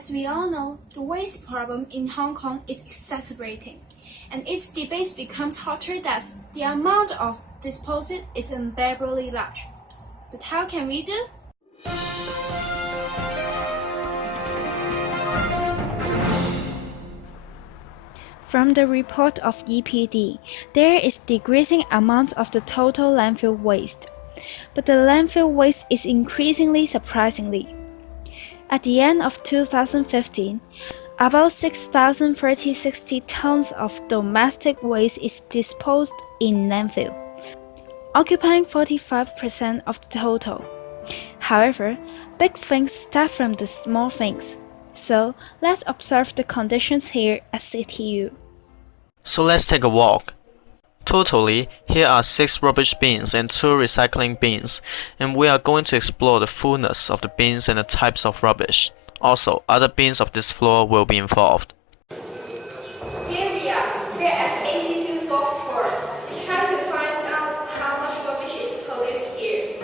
As we all know, the waste problem in Hong Kong is exacerbating, and its debate becomes hotter as the amount of disposal is unbearably large. But how can we do? From the report of EPD, there is decreasing amount of the total landfill waste, but the landfill waste is increasingly surprisingly. At the end of 2015, about 6,060 tons of domestic waste is disposed in landfill, occupying 45% of the total. However, big things start from the small things. So let's observe the conditions here at CTU. So let's take a walk. Totally, here are 6 rubbish bins and 2 recycling bins, and we are going to explore the fullness of the bins and the types of rubbish. Also, other bins of this floor will be involved. Here we are, here at AC2 fourth floor. We try to find out how much rubbish is produced here.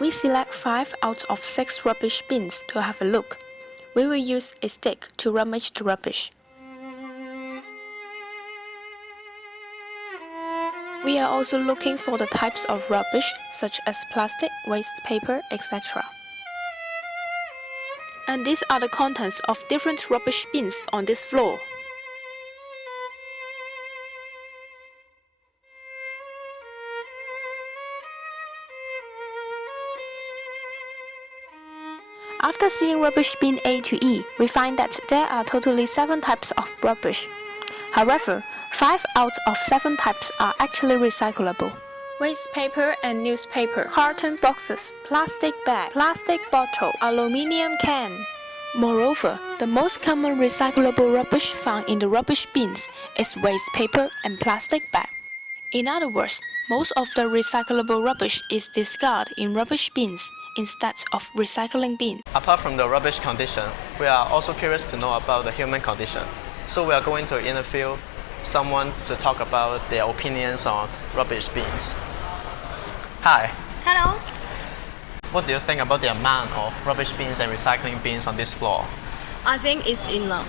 We select 5 out of 6 rubbish bins to have a look. We will use a stick to rummage the rubbish. We are also looking for the types of rubbish such as plastic, waste paper, etc. And these are the contents of different rubbish bins on this floor. After seeing rubbish bin A to E, we find that there are totally 7 types of rubbish. However, 5 out of 7 types are actually recyclable. Waste paper and newspaper, carton boxes, plastic bag, plastic bottle, aluminium can. Moreover, the most common recyclable rubbish found in the rubbish bins is waste paper and plastic bag. In other words, most of the recyclable rubbish is discarded in rubbish bins instead of recycling bin. Apart from the rubbish condition, we are also curious to know about the human condition. So we are going to interview someone to talk about their opinions on rubbish bins. Hi. Hello. What do you think about the amount of rubbish bins and recycling bins on this floor? I think it's enough.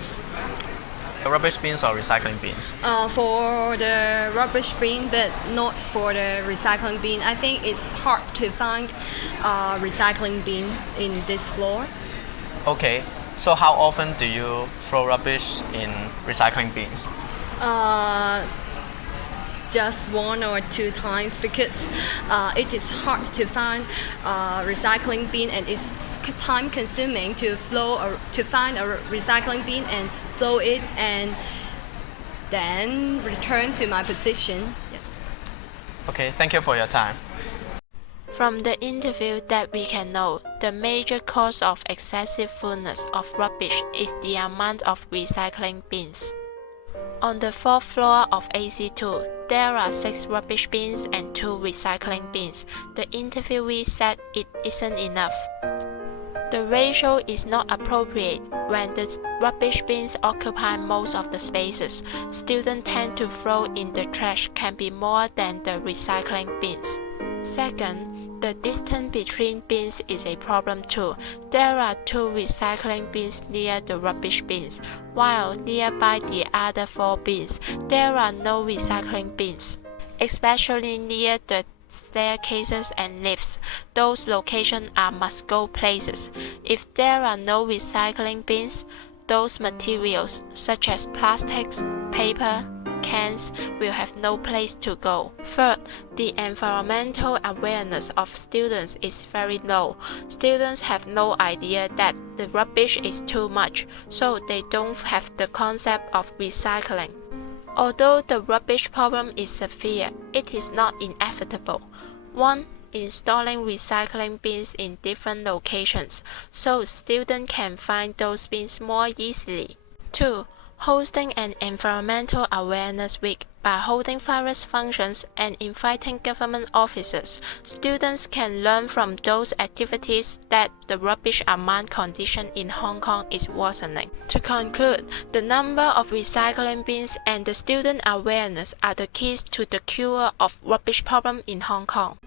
The rubbish bins or recycling bins? For the rubbish bin, but not for the recycling bin. I think it's hard to find a recycling bin in this floor. Okay, so how often do you throw rubbish in recycling bins? Just 1 or 2 times because it is hard to find a recycling bin and it's time consuming to find a recycling bin and throw it and then return to my position. Yes. Okay, thank you for your time. From the interview that we can know, the major cause of excessive fullness of rubbish is the amount of recycling bins. On the 4th floor of AC2, there are 6 rubbish bins and 2 recycling bins. The interviewee said it isn't enough. The ratio is not appropriate when the rubbish bins occupy most of the spaces. Students tend to throw in the trash can be more than the recycling bins. Second, The distance between bins is a problem too. There are 2 recycling bins near the rubbish bins, while nearby the other 4 bins, there are no recycling bins, especially near the staircases and lifts. Those locations are must-go places. If there are no recycling bins, those materials, such as plastics, paper, cans, will have no place to go. Third, the environmental awareness of students is very low. Students have no idea that the rubbish is too much, so they don't have the concept of recycling. Although the rubbish problem is severe, it is not inevitable. 1. Installing recycling bins in different locations, so students can find those bins more easily. 2. Hosting an environmental awareness week. By holding various functions and inviting government officers, students can learn from those activities that the rubbish amount condition in Hong Kong is worsening. To conclude, the number of recycling bins and the student awareness are the keys to the cure of rubbish problem in Hong Kong.